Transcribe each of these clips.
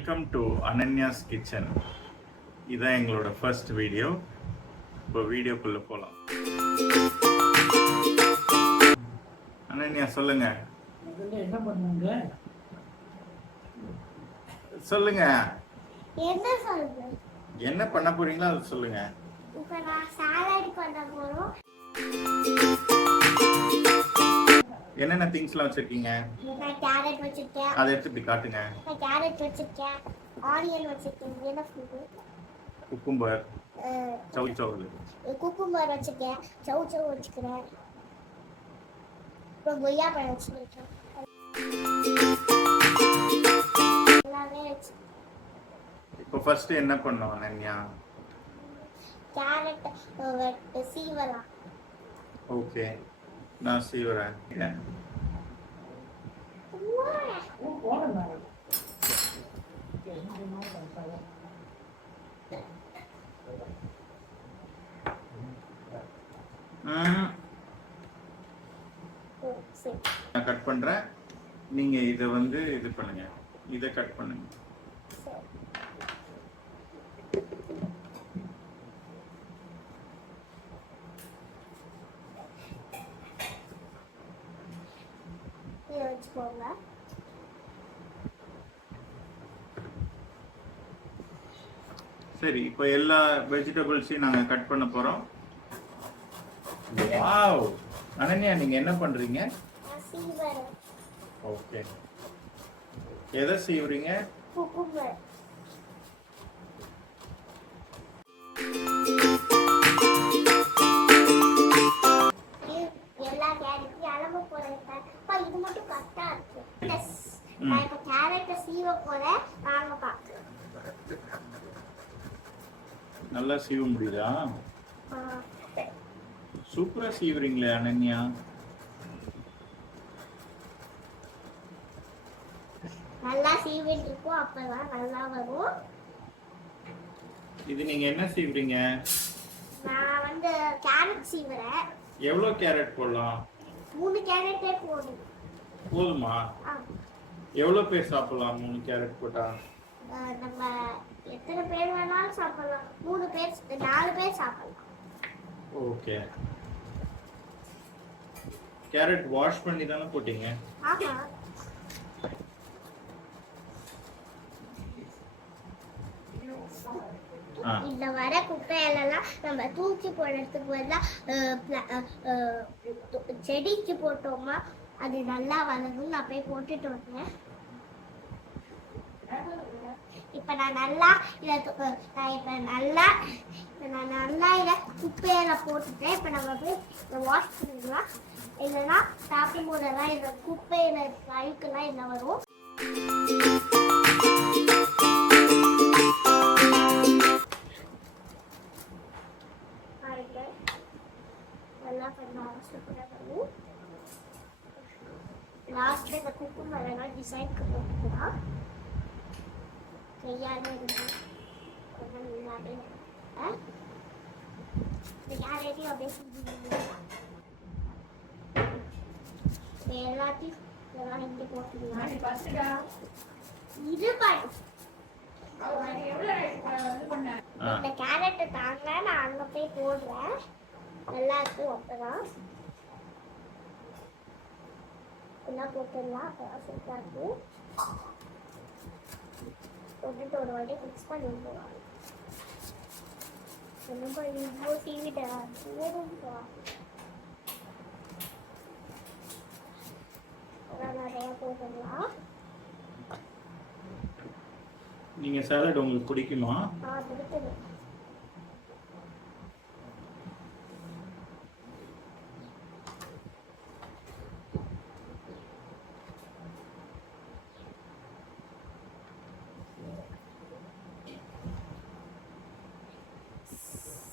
Welcome to Ananya's kitchen. இதான் எங்களோட first video. இப்போ வீடியோக்குள்ளே போகலாம். அனன்யா சொல்லுங்க. என்ன பண்ணுங்க? சொல்லுங்க. சொல்லுங்க. என்ன பண்ண போறீங்களோ அதை சொல்லுங்க. இப்போ நான் சாலட் பண்ண போறோம். என்னென்ன திங்ஸ்லாம் வச்சிருக்கீங்க? நான் கேரட் வச்சிருக்கேன். அதை எடுத்து இப்படி காட்டுங்க. நான் கேரட் வச்சிருக்கேன், ஆனியன் வச்சிருக்கேன், என்ன ஃப்ரூட்? குக்கும்பர், சவு சவு. குக்கும்பர் வச்சிருக்கேன், சவு சவு வச்சிருக்கேன், அப்புறம் கொய்யா பழம் வச்சிருக்கேன். எல்லாமே வச்சு. இப்போ ஃபர்ஸ்ட் என்ன பண்ணோம் அனன்யா? கேரட் சீவலாம். ஓகே, நான் சீவரேன். நான் கட் பண்றேன். நீங்க இதை வந்து இது பண்ணுங்க, இதை கட் பண்ணுங்க. சரி, இப்போ எல்லா வெஜிடபிள்ஸையும் நாங்க கட் பண்ண போறோம். வாவ், அனன்யா நீங்க என்ன பண்றீங்க? ஓகே, எதை சீவுறீங்க? குக்கும்பர். எல்லா கேரட்டையும் அளவு போறேன். இது மட்டும் கரெக்டா இருக்கு. நான் இப்போ கேரட்டை சீவ போறேன். நாங்க பார்க்கலாம். நல்லா சீவ முடியுதா? சூப்பரா சீவுறீங்களே அனன்யா. நல்லா சீவிட்டு இருக்கோம், அப்பதான் நல்லா வரும். இது நீங்க என்ன சீவுறீங்க? நான் வந்து கேரட் சீவுறேன். எவ்வளவு கேரட் போடலாம்? 3 கேரட்டே போதும். போதுமா? எவ்வளவு பேர் சாப்பிடலாம் 3 கேரட் போட்டா? நம்ம எத்தனை பேர் வேணாலும் சாப்பிடலாம். 3 பேர் 4 பேர் சாப்பிடலாம். ஓகே. கேரட் வாஷ் பண்ணி தானே போட்டீங்க? ஆமா. இந்த வர குப்பையெல்லாம் நம்ம தூக்கி போடுறதுக்கு பதிலாக செடிக்கு போட்டோமா அது நல்லா வளரும். நான் போய் போட்டுட்டு வந்தேன். இப்ப நான் நல்லா இதை குப்பையில போட்டுட்டேன். இப்ப நம்ம போய் வாஷ் பண்ணிக்கலாம். இல்லைன்னா சாப்பிடும் போதெல்லாம் இந்த குப்பையில இருக்க அழுக்கெல்லாம் என்ன வரும். நல்லா பண்ண அவசரப்படாது. லாஸ்ட்ல இந்த குக்கும்பர் டிசைனுக்கு போட்டுக்கலாம். கையாலே இருக்கு கொஞ்சம் நல்லாவே இந்த கேரட்டையும் அப்படியே எல்லாத்தையும் இதெல்லாம் இங்கே போட்டுக்கலாம். இது பாரு, இந்த கேரட்டை தாங்க நான் அங்கே போய் போடுறேன். நல்லா இருக்கு. அப்பதான் எல்லாம் போட்டுடலாம். சூப்பராக இருக்கு. போட்டுட்டு ஒரு வாட்டி மிக்ஸ் பண்ணி விட்டுருவாங்க. ரொம்ப இவ்வளோ சீவிட்டேன் போதும்பா. நிறையா போட்டுடலாம். நீங்க சாலட் உங்களுக்கு பிடிக்குமா? பிடிக்குது.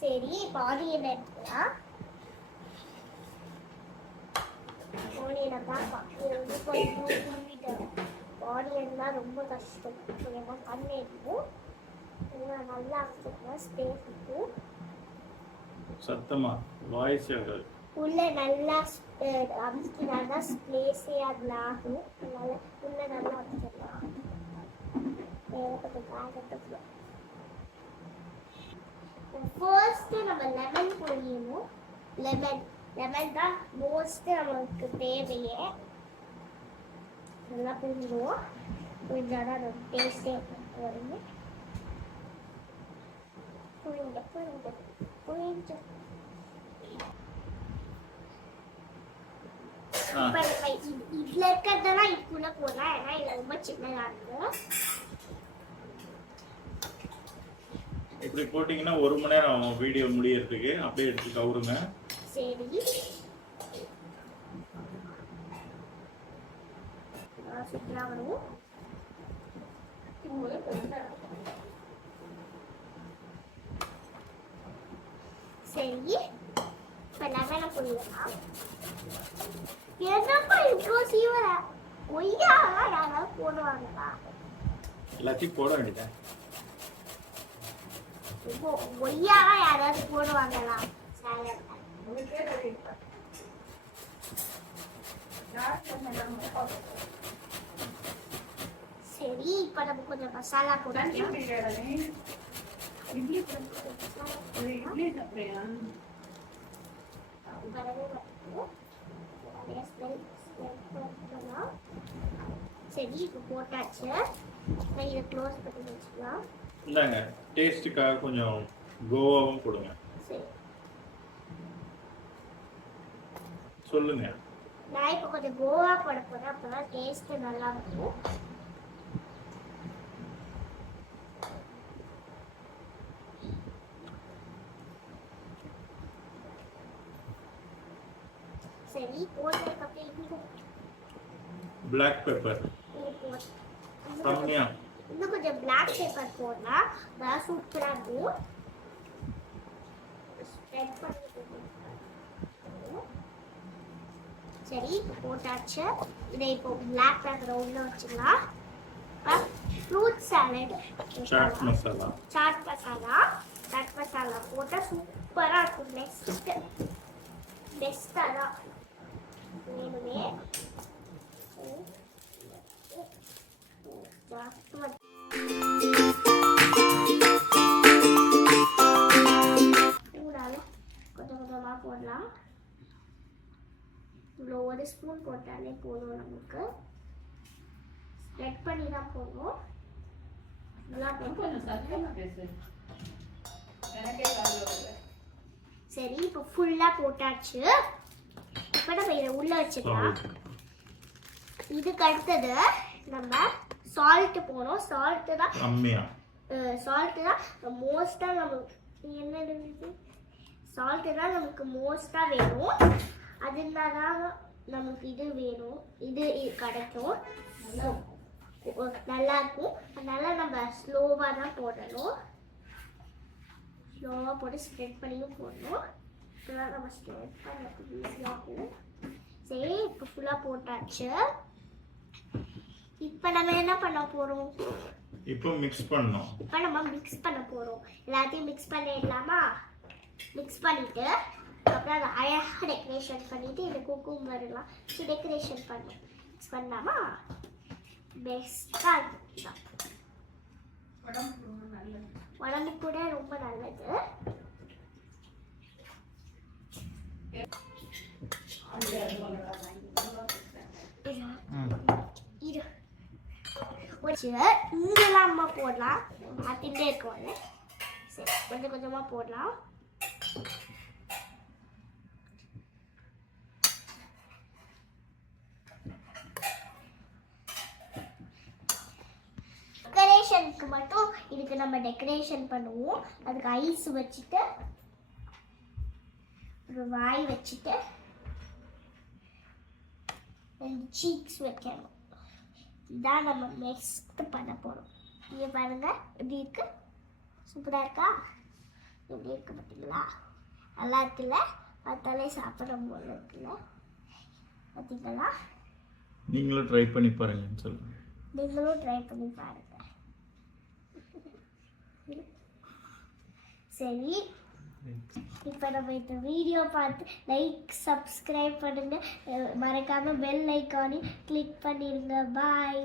சரி, இப்போ ஆனியன் எடுத்துக்கலாம். ஆனியனை ஆனியன் தான் ரொம்ப கஷ்டம். என்ன பண்ணிடுவோம். நல்லா வச்சுக்கலாம். ஸ்பேஸ் இருக்கு. சத்தமா வாய்ஸ் உள்ள நல்லா அமுக்கினாதான் ஸ்பேஸே அதில் ஆகும். அதனால உள்ள நல்லா வச்சுக்கலாம். ஃபர்ஸ்ட் நம்ம லெமன் புழியணும். லெமன் தான் மோஸ்ட் நமக்கு தேவையே. நல்லா புழிஞ்சுவோம். புழிஞ்சாதான் அது டேஸ்டே வருது. புழிஞ்சு இப்ப நம்ம இதுல இருக்கிறதெல்லாம் இதுக்குள்ள போடலாம். ஏன்னா இது ரொம்ப சின்னதா இருக்கு. இப்படி போட்டீங்கன்னா 1 மணி நேரம் வீடியோ முடியறதுக்கு. அப்படியே எடுத்து கவுருங்க. சரி, சூப்பரா வரும். சரி, இப்ப லெமனை புழியலாம். என்னப்பா இவ்வளோ சீவர ஒய்யாலாம் யாராவது போடுவாங்களா? எல்லாத்தையும் போட வேண்டியதா? இப்போ ஒய்யாலாம் யாராவது போடுவாங்களா சாலட்ல? சரி, இப்ப நம்ம கொஞ்சம் மசாலா போடலாம். சரி, இப்போ போட்டாச்சு. இதை க்ளோஸ் பண்ணி வச்சுக்கலாம். இல்லைங்க, டேஸ்ட்டுக்காக கொஞ்சம் கோவாவும் போடுங்க. சரி, சொல்லுங்க. நான் இப்போ கொஞ்சம் கோவா போட போறேன். அப்பதான் டேஸ்ட் நல்லா இருக்கும். சரி, போட்டதுக்கப்புறம் பிளாக் பெப்பர் கம்மியா. இன்னும் கொஞ்சம் பிளாக் பெப்பர் போடலாம். அதான் சூப்பரா இருக்கும். ஸ்ப்ரெட் பண்ணி சரி, இப்போ போட்டாச்சு. இதை இப்போ பிளாக் பெப்பர் உள்ள வச்சுக்கலாம். ஃப்ரூட் சாலட், சாட் மசாலா, சாட் மசாலா போட்டா சூப்பரா இருக்கும். நெக்ஸ்ட் அதான் வேணுமே. கொஞ்சம் கொஞ்சமாக போடலாம். இவ்வளோ 1 ஸ்பூன் போட்டாலே போதும். நமக்கு ஸ்ப்ரெட் பண்ணி தான் போடணும். சரி, இப்போ ஃபுல்லா போட்டாச்சு. இப்போ நம்ம இதை உள்ள வச்சுக்கலாம். இதுக்கு அடுத்தது நம்ம சால்ட் போடணும். சால்ட் தான் மோஸ்டா நமக்கு சால்ட் தான் நமக்கு மோஸ்டா வேணும். அதனால நமக்கு இது வேணும். இது கிடைக்கும், நல்லா இருக்கும். அதனால நம்ம ஸ்லோவா தான் போடணும். ஸ்லோவா போட்டு ஸ்ப்ரெட் பண்ணியும் போடணும். இப்போதான் நம்ம ஸ்ப்ரெட் பண்ணுறதுக்கு ஈஸியாகும். சரி, இப்போ ஃபுல்லாக போட்டாச்சு. இப்போ நம்ம என்ன பண்ண போறோம்? இப்போ மிக்ஸ் பண்ணோம். இப்போ நம்ம மிக்ஸ் பண்ண போறோம். எல்லாத்தையும் மிக்ஸ் பண்ணிடலாமா? மிக்ஸ் பண்ணிட்டு அப்புறம் அதை அழகாக டெக்கரேஷன் பண்ணிட்டு இந்த குக்கும்பர் எல்லாம் டெக்கரேஷன் பண்ணோம். மிக்ஸ் பண்ணலாமா? பெஸ்ட்டாக இருக்கும். உடம்பு கூட ரொம்ப நல்லது. இங்கெல்லாம் அம்மா போடலாம். மாத்திட்டே இருக்கோம்ல. சரி, கொஞ்சம் கொஞ்சமா போடலாம். டெக்கரேஷனுக்கு மட்டும் இதுக்கு நம்ம டெக்கரேஷன் பண்ணுவோம். அதுக்கு ஐஸ் வச்சுட்டு ஒரு வாய் வச்சுட்டு 2 சீக்ஸ் வைக்கணும். இதான் நம்ம நெக்ஸ்ட் பண்ண போறோம். இங்க பாருங்க எப்படி இருக்கு, சூப்பரா இருக்கா? எப்படி இருக்கு பார்த்தீங்களா? நல்லா இருக்குல்ல? பார்த்தாலே சாப்பிட போல இருக்குல்ல? பார்த்தீங்களா? நீங்களும் ட்ரை பண்ணி பாருங்கன்னு சொல்லுங்க. நீங்களும் ட்ரை பண்ணி பாருங்க. சரி, இப்போ நம்ம இந்த வீடியோ பார்த்து லைக் சப்ஸ்கிரைப் பண்ணுங்க. மறக்காம பெல் ஐக்கானையும் கிளிக் பண்ணிடுங்க. பாய்.